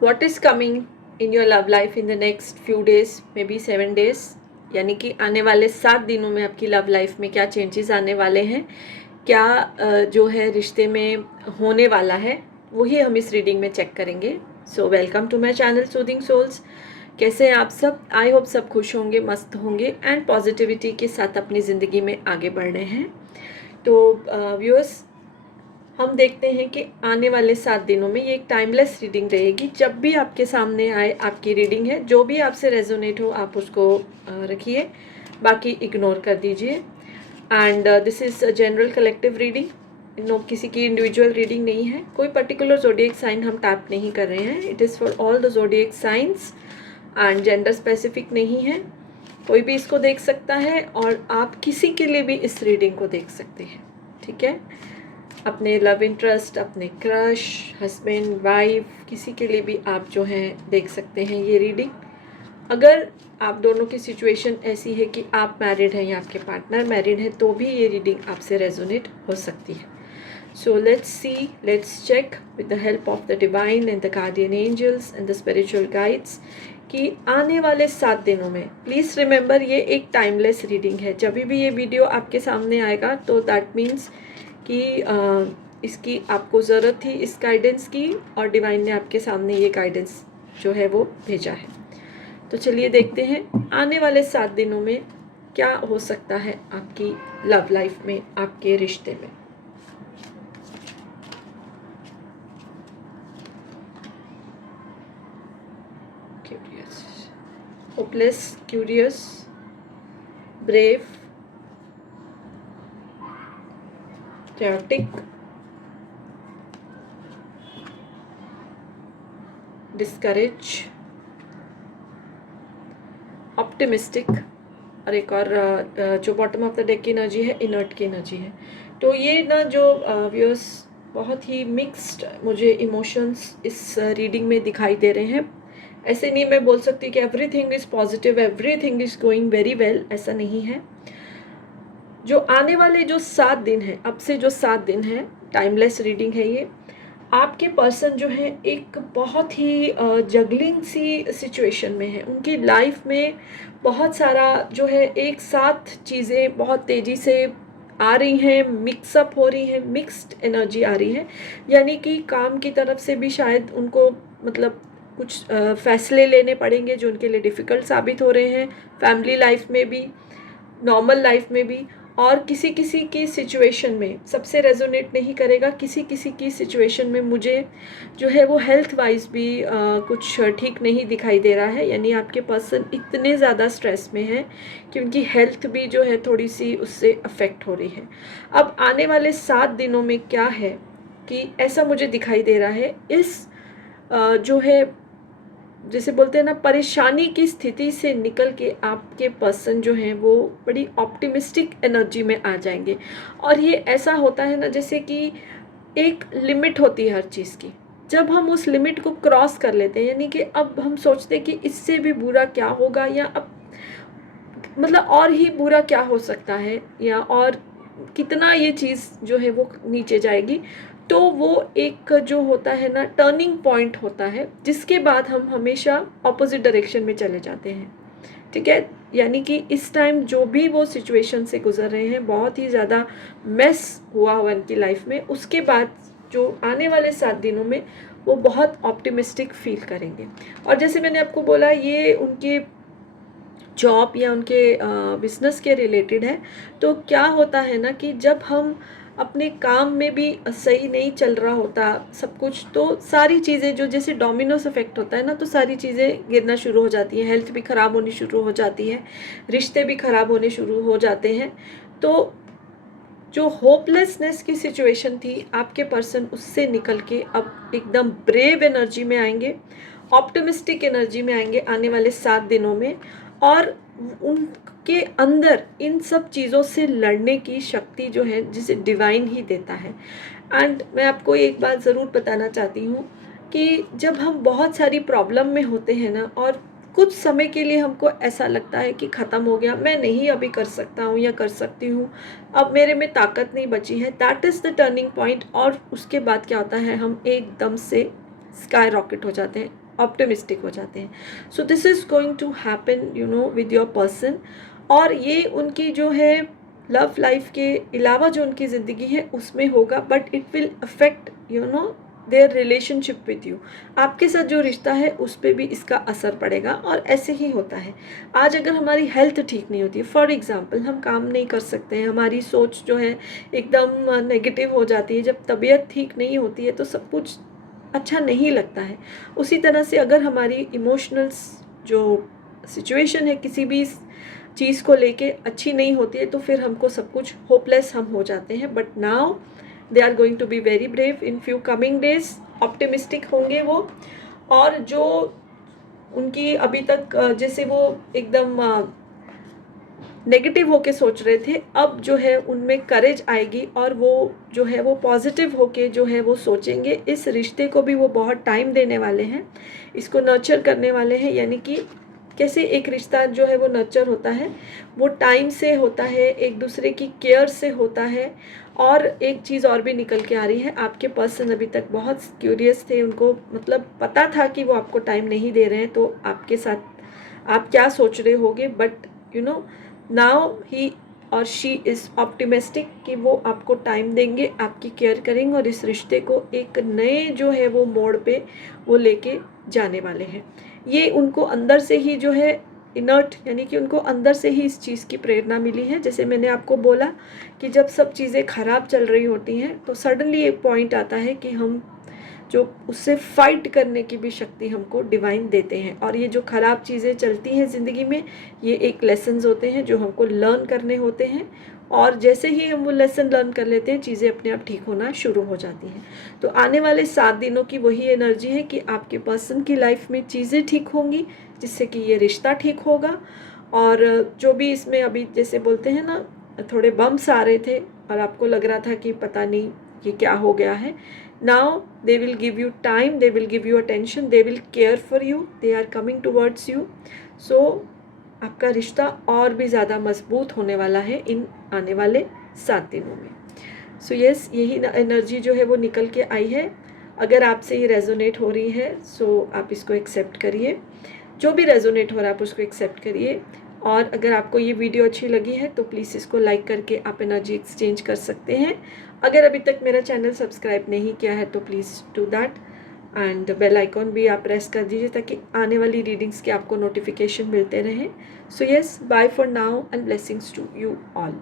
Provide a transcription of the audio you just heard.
what is coming in your love life in the next few days, maybe 7 days, यानी कि आने वाले 7 दिनों में आपकी लव लाइफ में क्या चेंजेस आने वाले हैं, क्या जो है रिश्ते में होने वाला है, वही हम इस रीडिंग में चेक करेंगे। So welcome to my channel soothing souls. कैसे हैं आप सब? आई होप सब खुश होंगे, मस्त होंगे एंड पॉजिटिविटी के साथ अपनी ज़िंदगी में आगे बढ़ रहे हैं। तो व्यूअर्स, हम देखते हैं कि आने वाले 7 दिनों में ये एक टाइमलेस रीडिंग रहेगी। जब भी आपके सामने आए आपकी रीडिंग है, जो भी आपसे रेजोनेट हो आप उसको रखिए, बाकी इग्नोर कर दीजिए। And this is a general collective reading, no किसी की इंडिविजुअल रीडिंग नहीं है। कोई पर्टिकुलर जोडिएक साइन हम टैप नहीं कर रहे हैं। It is for all the zodiac signs and gender specific नहीं है। कोई भी इसको देख सकता है और आप किसी के लिए भी इस रीडिंग को देख सकते हैं, ठीक है? अपने लव इंटरेस्ट, अपने क्रश, हस्बैंड, वाइफ, किसी के लिए भी आप जो हैं देख सकते हैं ये रीडिंग। अगर आप दोनों की सिचुएशन ऐसी है कि आप मैरिड हैं या आपके पार्टनर मैरिड है, तो भी ये रीडिंग आपसे रेजोनेट हो सकती है। So let's see, let's check with the help of the divine and the guardian angels and the spiritual guides कि आने वाले 7 दिनों में, प्लीज़ रिमेंबर ये एक टाइमलेस रीडिंग है। जब भी ये वीडियो आपके सामने आएगा तो दैट मीन्स कि इसकी आपको ज़रूरत थी, इस गाइडेंस की, और डिवाइन ने आपके सामने ये गाइडेंस जो है वो भेजा है। तो चलिए देखते हैं आने वाले 7 दिनों में क्या हो सकता है आपकी लव लाइफ में, आपके रिश्ते में। Curious, hopeless, curious, brave, chaotic, discourage, optimistic, और एक और जो बॉटम ऑफ द डेक की एनर्जी है, इनर्ट की एनर्जी है। तो ये ना जो व्यूअर्स, बहुत ही मिक्स्ड मुझे इमोशंस इस रीडिंग में दिखाई दे रहे हैं। ऐसे नहीं मैं बोल सकती कि everything is positive, everything is going very well, ऐसा नहीं है। जो आने वाले जो 7 दिन हैं, अब से जो 7 दिन हैं, टाइमलेस रीडिंग है ये। आपके पर्सन जो है एक बहुत ही जगलिंग सी सिचुएशन में है। उनकी लाइफ में बहुत सारा जो है एक साथ चीज़ें बहुत तेज़ी से आ रही हैं, मिक्सअप हो रही हैं, मिक्स्ड एनर्जी आ रही है। यानी कि काम की तरफ से भी शायद उनको मतलब कुछ फैसले लेने पड़ेंगे जो उनके लिए डिफ़िकल्ट साबित हो रहे हैं, फैमिली लाइफ में भी, नॉर्मल लाइफ में भी। और किसी किसी की सिचुएशन में सबसे रेजोनेट नहीं करेगा, किसी किसी की सिचुएशन में मुझे जो है वो हेल्थ वाइज भी कुछ ठीक नहीं दिखाई दे रहा है। यानी आपके पर्सन इतने ज़्यादा स्ट्रेस में है कि उनकी हेल्थ भी जो है थोड़ी सी उससे अफेक्ट हो रही है। अब आने वाले 7 दिनों में क्या है कि ऐसा मुझे दिखाई दे रहा है, इस जो है जैसे बोलते हैं ना, परेशानी की स्थिति से निकल के आपके पर्सन जो हैं वो बड़ी ऑप्टिमिस्टिक एनर्जी में आ जाएंगे। और ये ऐसा होता है ना, जैसे कि एक लिमिट होती है हर चीज़ की। जब हम उस लिमिट को क्रॉस कर लेते हैं, यानी कि अब हम सोचते हैं कि इससे भी बुरा क्या होगा, या अब मतलब और ही बुरा क्या हो सकता है, या और कितना ये चीज़ जो है वो नीचे जाएगी। तो वो एक जो होता है ना टर्निंग पॉइंट होता है, जिसके बाद हम हमेशा ऑपोजिट डायरेक्शन में चले जाते हैं, ठीक है? यानी कि इस टाइम जो भी वो सिचुएशन से गुजर रहे हैं, बहुत ही ज़्यादा मेस हुआ उनकी लाइफ में, उसके बाद जो आने वाले 7 दिनों में वो बहुत ऑप्टिमिस्टिक फील करेंगे। और जैसे मैंने आपको बोला, ये उनके जॉब या उनके बिजनेस के रिलेटेड है। तो क्या होता है ना कि जब हम अपने काम में भी सही नहीं चल रहा होता सब कुछ, तो सारी चीज़ें जो जैसे डोमिनोस इफेक्ट होता है ना, तो सारी चीज़ें गिरना शुरू हो जाती हैं, हेल्थ भी ख़राब होनी शुरू हो जाती है, रिश्ते भी ख़राब होने शुरू हो जाते हैं। तो जो होपलेसनेस की सिचुएशन थी, आपके पर्सन उससे निकल के अब एकदम ब्रेव एनर्जी में आएंगे, ऑप्टिमिस्टिक एनर्जी में आएंगे आने वाले 7 दिनों में। और उनके अंदर इन सब चीज़ों से लड़ने की शक्ति जो है, जिसे डिवाइन ही देता है। एंड मैं आपको एक बात ज़रूर बताना चाहती हूँ कि जब हम बहुत सारी प्रॉब्लम में होते हैं ना, और कुछ समय के लिए हमको ऐसा लगता है कि ख़त्म हो गया, मैं नहीं अभी कर सकता हूँ या कर सकती हूँ, अब मेरे में ताकत नहीं बची है, that is the turning point. और उसके बाद क्या होता है, हम एकदम से स्काई रॉकेट हो जाते हैं, ऑप्टिमिस्टिक हो जाते हैं। So this is going to happen you know with your person. और ये उनकी जो है लव लाइफ के अलावा जो उनकी ज़िंदगी है उसमें होगा, but it will affect you know their relationship with you. आपके साथ जो रिश्ता है उस पर भी इसका असर पड़ेगा। और ऐसे ही होता है, आज अगर हमारी हेल्थ ठीक नहीं होती है, फॉर एग्ज़ाम्पल हम काम नहीं कर सकते हैं, हमारी सोच जो है एकदम नेगेटिव हो जाती है, जब तबीयत ठीक नहीं होती है तो सब कुछ अच्छा नहीं लगता है। उसी तरह से अगर हमारी इमोशनल्स जो सिचुएशन है किसी भी चीज़ को लेके अच्छी नहीं होती है तो फिर हमको सब कुछ होपलेस हम हो जाते हैं। But now they are going to be very brave in few coming days, optimistic होंगे वो। और जो उनकी अभी तक जैसे वो एकदम नेगेटिव होके सोच रहे थे, अब जो है उनमें करेज आएगी और वो जो है वो पॉजिटिव होके जो है वो सोचेंगे। इस रिश्ते को भी वो बहुत टाइम देने वाले हैं, इसको नर्चर करने वाले हैं। यानी कि कैसे एक रिश्ता जो है वो नर्चर होता है, वो टाइम से होता है, एक दूसरे की केयर से होता है। और एक चीज़ और भी निकल के आ रही है, आपके पर्सन अभी तक बहुत क्यूरियस थे, उनको मतलब पता था कि वो आपको टाइम नहीं दे रहे हैं तो आपके साथ आप क्या सोच रहे होगे। But you know now he और शी इज़ ऑप्टिमिस्टिक कि वो आपको टाइम देंगे, आपकी केयर करेंगे और इस रिश्ते को एक नए जो है वो मोड़ पे वो लेके जाने वाले हैं। ये उनको अंदर से ही जो है इनर्ट, यानी कि उनको अंदर से ही इस चीज़ की प्रेरणा मिली है। जैसे मैंने आपको बोला कि जब सब चीज़ें ख़राब चल रही होती हैं तो सडनली एक पॉइंट आता है कि हम जो उससे फाइट करने की भी शक्ति हमको डिवाइन देते हैं। और ये जो ख़राब चीज़ें चलती हैं ज़िंदगी में, ये एक लेसन्स होते हैं जो हमको लर्न करने होते हैं। और जैसे ही हम वो लेसन लर्न कर लेते हैं, चीज़ें अपने आप ठीक होना शुरू हो जाती हैं। तो आने वाले 7 दिनों की वही एनर्जी है कि आपके पर्सन की लाइफ में चीज़ें ठीक होंगी, जिससे कि ये रिश्ता ठीक होगा। और जो भी इसमें अभी जैसे बोलते हैं ना, थोड़े बम्स आ रहे थे और आपको लग रहा था कि पता नहीं कि क्या हो गया है, now they will give you time, they will give you attention, they will care for you, they are coming towards you. So आपका रिश्ता और भी ज़्यादा मजबूत होने वाला है इन आने वाले 7 दिनों में। सो यस, यही एनर्जी जो है वो निकल के आई है। अगर आपसे ये रेजोनेट हो रही है सो आप इसको एक्सेप्ट करिए, जो भी रेजोनेट हो रहा है आप उसको एक्सेप्ट करिए। और अगर आपको ये वीडियो अच्छी लगी है तो प्लीज़ इसको लाइक करके आप एनर्जी एक्सचेंज कर सकते हैं। अगर अभी तक मेरा चैनल सब्सक्राइब नहीं किया है तो please do that, and bell icon भी आप प्रेस कर दीजिए ताकि आने वाली रीडिंग्स के आपको नोटिफिकेशन मिलते रहें। So yes, bye for now and blessings to you all.